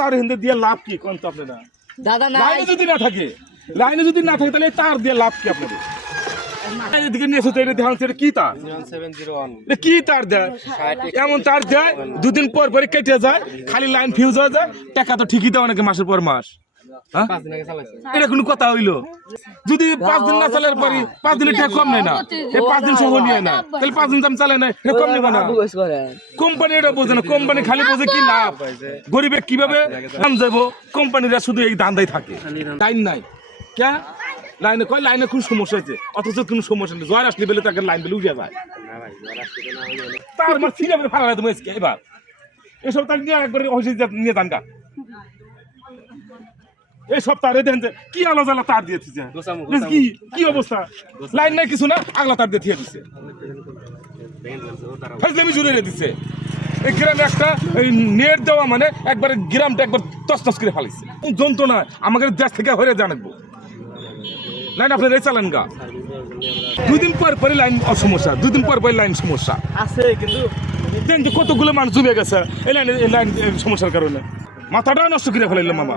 তার হিন্দে দিয়ে লাভ কি কোন তো আপনারা দাদা না লাইনে যদি না থাকে তাহলে তার দিয়ে লাভ কি আপনাদের এদিকে নিয়ে এসে এটা দেখান সেটা কি তার 0701 কি তার দেয় এমন তার দেয় দুদিন পর পরে কেটে যায় খালি লাইন ফিউজ হয়ে যায় টাকা তো ঠিকই দেয় অনেকে মাসের পর মাস এটা কোনো কথা হইলো যদি 5 দিন না চালার পরে 5 দিনের টাকা কম নেয় না এই 5 দিন সহ নিয়ে না তাহলে 5 দিন দাম চালে না এটা কম নেবে না কোম্পানি এটা বোঝে না কোম্পানি খালি বোঝে কি লাভ গরিবে কিভাবে দাম যাবো কোম্পানিরা শুধু এই ধান্দাই থাকে লাইন নাই কে লাইনে কয় লাইনে খুব সমস্যা আছে অথচ কোনো সমস্যা নেই জ্বর আসলে বেলে তাকে লাইন বেলে উঠে যায় তার আমার ছিঁড়ে ফালা তুমি এবার এসব তার নিয়ে একবার নিয়ে যান গা এই সপ্তাহে দেন যে কি আলো জ্বালা তার দিয়ে দিচ্ছে কি কি অবস্থা লাইন নাই কিছু না আগলা তার দিয়ে দিচ্ছে ফাইজলামি জুড়ে দিচ্ছে এই গ্রামে একটা নেট দেওয়া মানে একবার গ্রামটা একবার তস করে ফালিছে যন্ত্রণা আমাদের দেশ থেকে হয়ে জানাবো লাইন আপনার এই চালান গা 2 দিন পর পরে লাইন সমস্যা 2 দিন পর পরে লাইন সমস্যা আছে কিন্তু দেন যে কতগুলো মানুষ ডুবে গেছে এই লাইন সমস্যার কারণে মাথাটা নষ্ট করে ফেলাইলাম মামা